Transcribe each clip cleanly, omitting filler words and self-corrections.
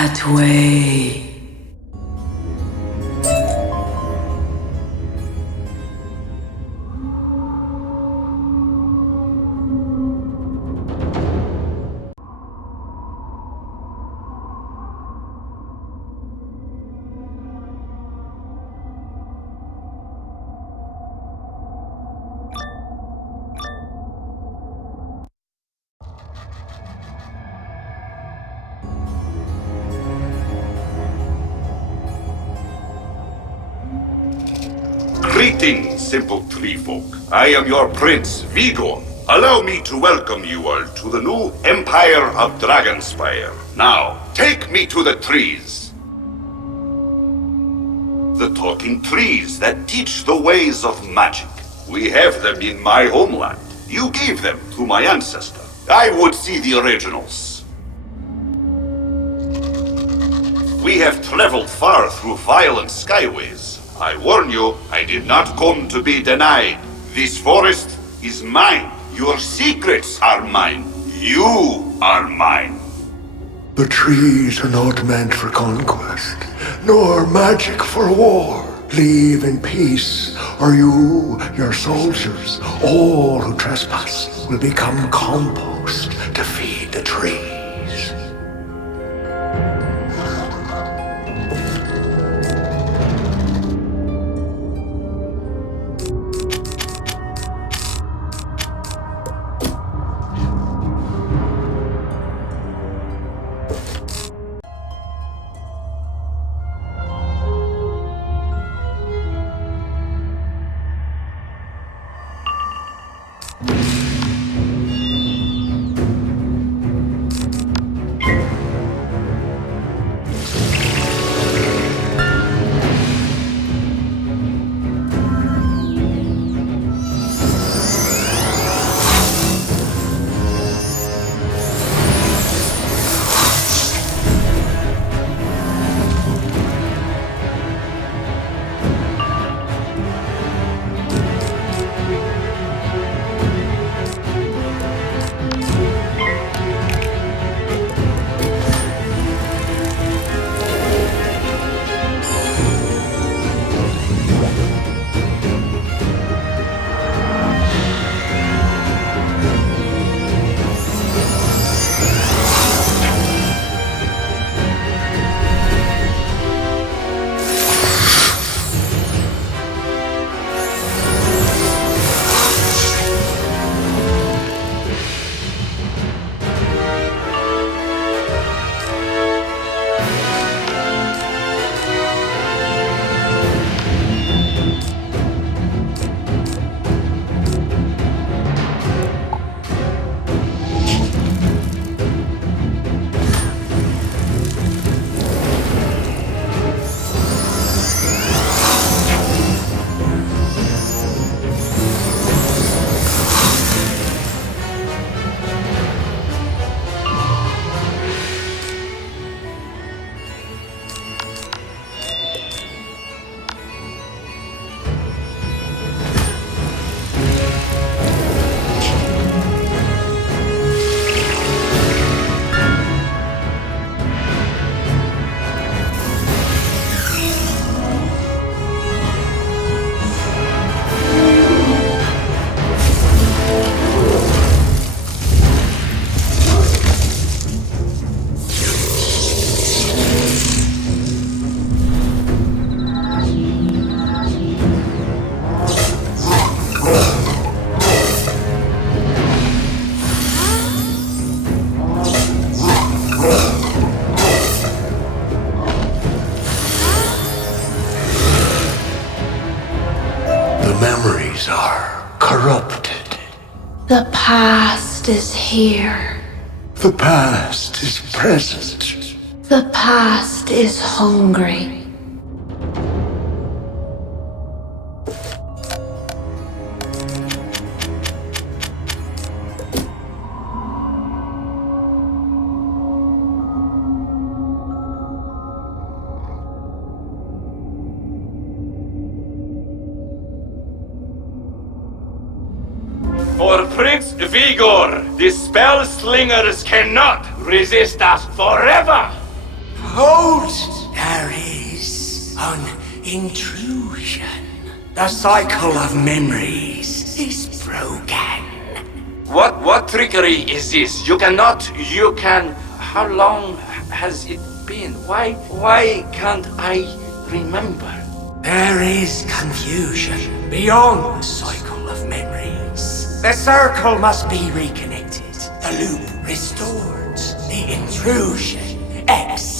that way. Greetings, simple tree folk. I am your Prince, Vigor. Allow me to welcome you all to the new Empire of Dragonspire. Now, take me to the trees. The talking trees that teach the ways of magic. We have them in my homeland. You gave them to my ancestor. I would see the originals. We have traveled far through violent skyways. I warn you, I did not come to be denied. This forest is mine. Your secrets are mine. You are mine. The trees are not meant for conquest, nor magic for war. Leave in peace, or you, your soldiers, all who trespass, will become compost to feed the trees. Memories are corrupted. The past is here. The past is present. The past is hungry. For Prince Vigor, the spell slingers cannot resist us forever! Hold! There is an intrusion. The cycle of memories is broken. What trickery is this? You can... How long has it been? Why can't I remember? There is confusion beyond the cycle of memories. The circle must be reconnected, the loop restored, the intrusion expelled.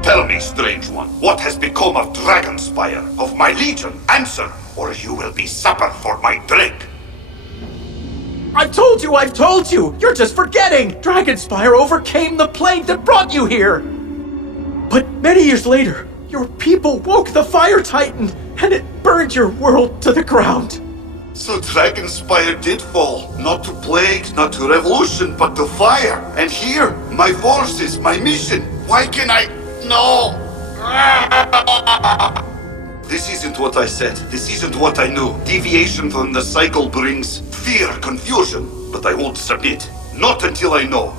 Tell me, strange one, what has become of Dragonspire, of my legion? Answer, or you will be supper for my drink. I've told you! You're just forgetting! Dragonspire overcame the plague that brought you here! But many years later, your people woke the Fire Titan, and it burned your world to the ground. So Dragonspire did fall, not to plague, not to revolution, but to fire. And here, my forces, my mission, why can I... No! The This isn't what I said. This isn't what I knew. Deviation from the cycle brings fear, confusion. But I won't submit. Not until I know.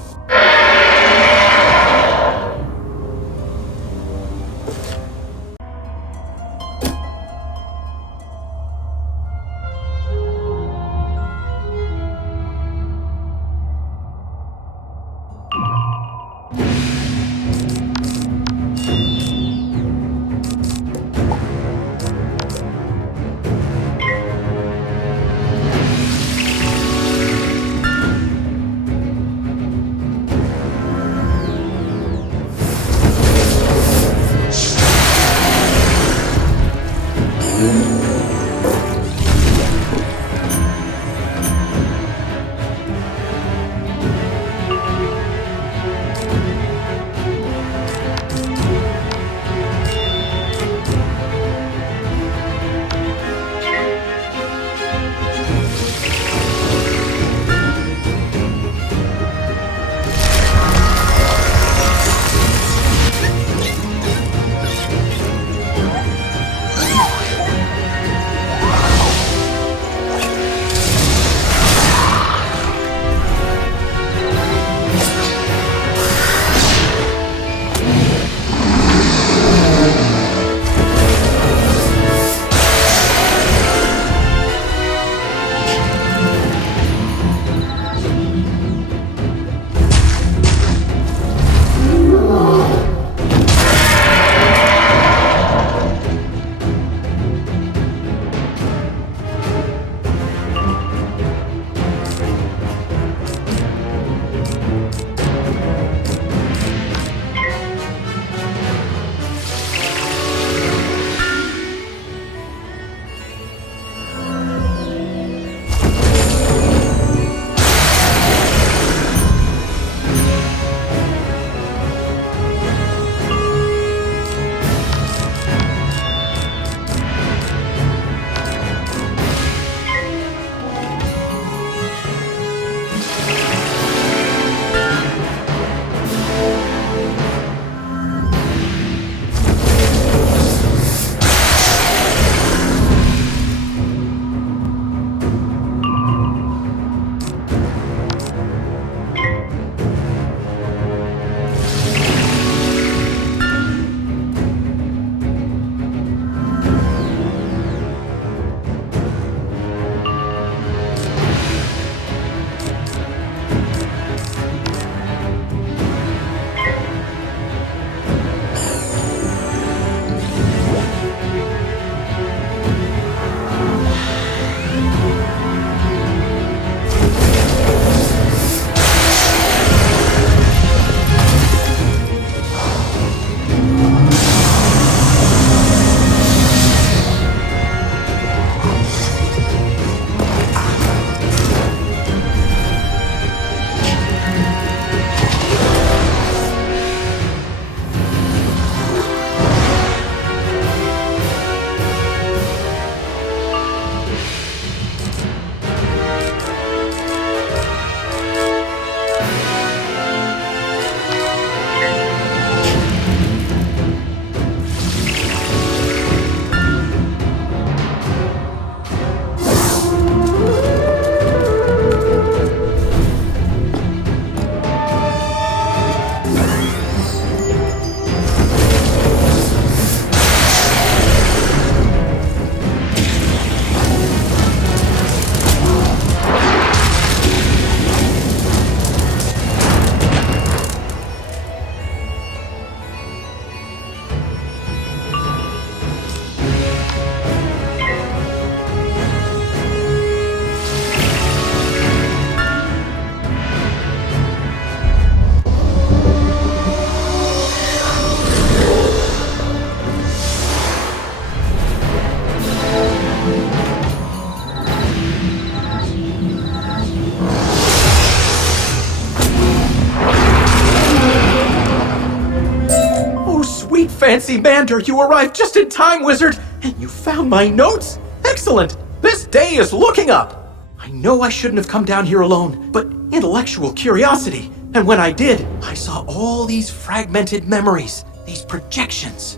Fancy Mander, you arrived just in time, Wizard! And you found my notes? Excellent! This day is looking up! I know I shouldn't have come down here alone, but intellectual curiosity. And when I did, I saw all these fragmented memories, these projections.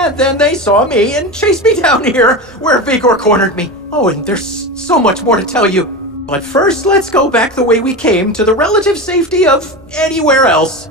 And then they saw me and chased me down here, where Vigor cornered me. Oh, and there's so much more to tell you. But first, let's go back the way we came to the relative safety of anywhere else.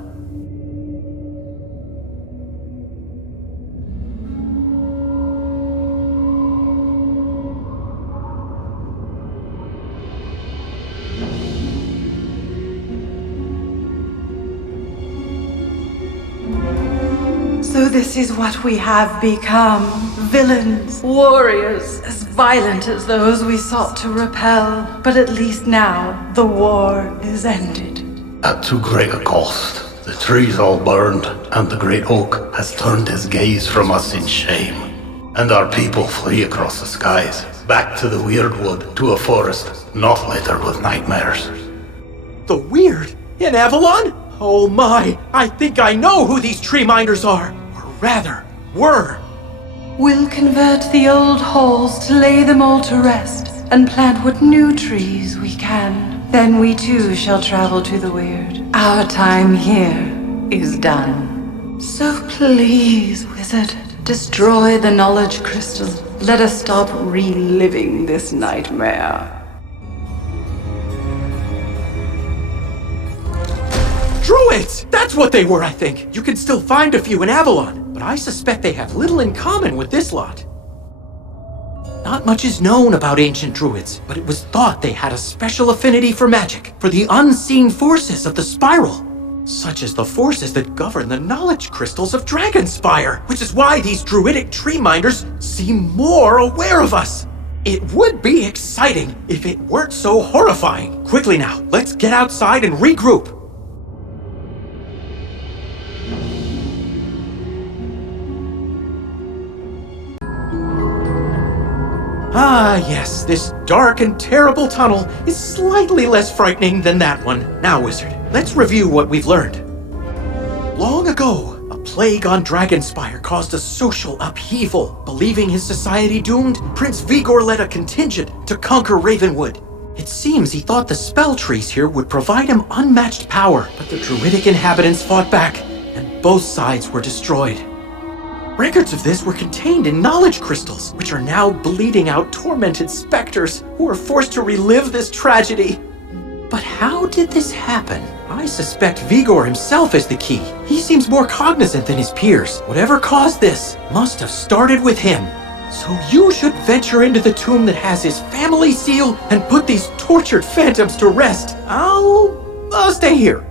So this is what we have become. Villains, warriors, as violent as those we sought to repel. But at least now, the war is ended. At too great a cost. The trees all burned, and the great oak has turned his gaze from us in shame. And our people flee across the skies, back to the weird wood, to a forest not littered with nightmares. The weird? In Avalon? Oh my, I think I know who these tree minders are. Or rather, were. We'll convert the old halls to lay them all to rest, and plant what new trees we can. Then we too shall travel to the weird. Our time here is done. So please, wizard, destroy the knowledge crystal. Let us stop reliving this nightmare. Druids! That's what they were, I think. You can still find a few in Avalon, but I suspect they have little in common with this lot. Not much is known about ancient druids, but it was thought they had a special affinity for magic, for the unseen forces of the spiral, such as the forces that govern the knowledge crystals of Dragonspire, which is why these druidic tree minders seem more aware of us. It would be exciting if it weren't so horrifying. Quickly now, let's get outside and regroup. Ah, yes, this dark and terrible tunnel is slightly less frightening than that one. Now, Wizard, let's review what we've learned. Long ago, a plague on Dragonspire caused a social upheaval. Believing his society doomed, Prince Vigor led a contingent to conquer Ravenwood. It seems he thought the spell trees here would provide him unmatched power, but the druidic inhabitants fought back, and both sides were destroyed. Records of this were contained in knowledge crystals, which are now bleeding out tormented specters who are forced to relive this tragedy. But how did this happen? I suspect Vigor himself is the key. He seems more cognizant than his peers. Whatever caused this must have started with him. So you should venture into the tomb that has his family seal and put these tortured phantoms to rest. I'll stay here.